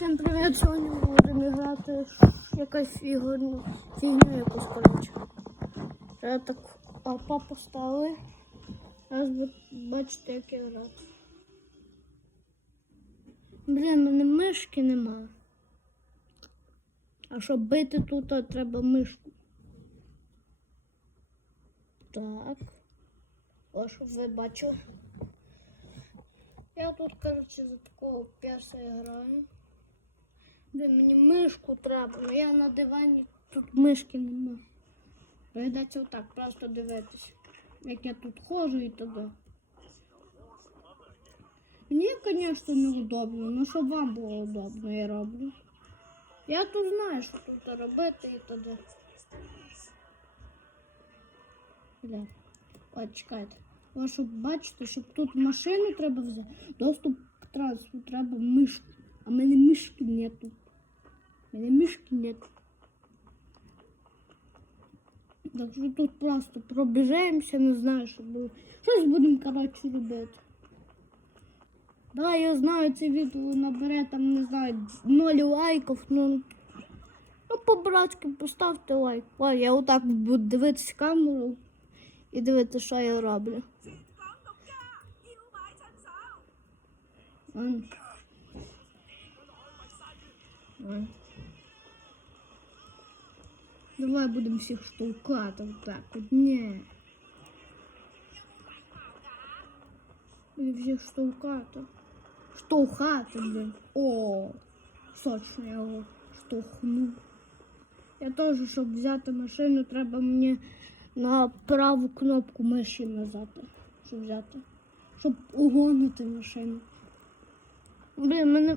Всім привіт! Сьогодні ми будемо грати якась фігурну фігню якусь, коротше. Я так апа поставили. Зараз бачите, як я грати. Блін, мене мишки нема. А щоб бити тут, треба мишку. Так. Ось, ви бачили. Я тут, коротше, за такого перса граю. Блін, мені мишку треба, але я на дивані тут мишки нема. Прийдеться отак, просто дивитися, як я тут ходжу і туди. Мені, звісно, неудобно, але щоб вам було удобно, я роблю. Я тут знаю, що тут робити і туди. Бля. От, чекайте. Ви щоб бачите, щоб тут машину треба взяти, доступ к транспорту треба мишку. А в мене мишки нету. Мишки нету. Так що тут просто пробіжаємося, не знаю, що буде. Щось будемо, коротше, робити. Да, я знаю, це відео набере там, не знаю, 0 лайків, ну. Ну, по-братськи поставте лайк. Ой, я отак буду дивитися камеру і дивитися, що я роблю. 講獨 Давай будем всех штукатов вот так вот. Не. Будем всех штукатов. Штукатов, блин. О, сочно я его штухну. Я тоже, щоб взяти машину, треба мне на праву кнопку миші назад. Щоб взяти. Щоб угонити машину. Блин, мене...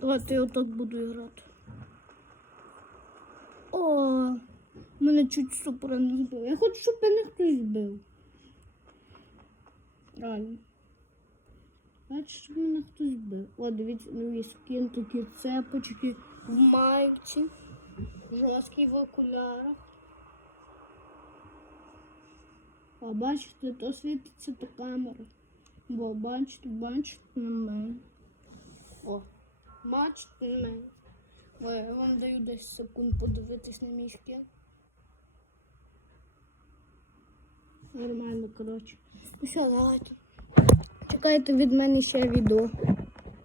Давайте я отак буду грати. Мене чуть супер не збив. Я хочу, щоб мене хтось збив. Реально. Бачиш, щоб мене хтось збив. О, дивіться, нові скін, такі цепочки в майці. Жорсткий в окулярах. А бачите, то світиться то камера. Бо бачите, бачите на мене. О, бачите на мене. Ой, я вам даю 10 секунд подивитись на мій мішки. Нормально, коротше. Ну що, давайте. Чекайте від мене ще відео.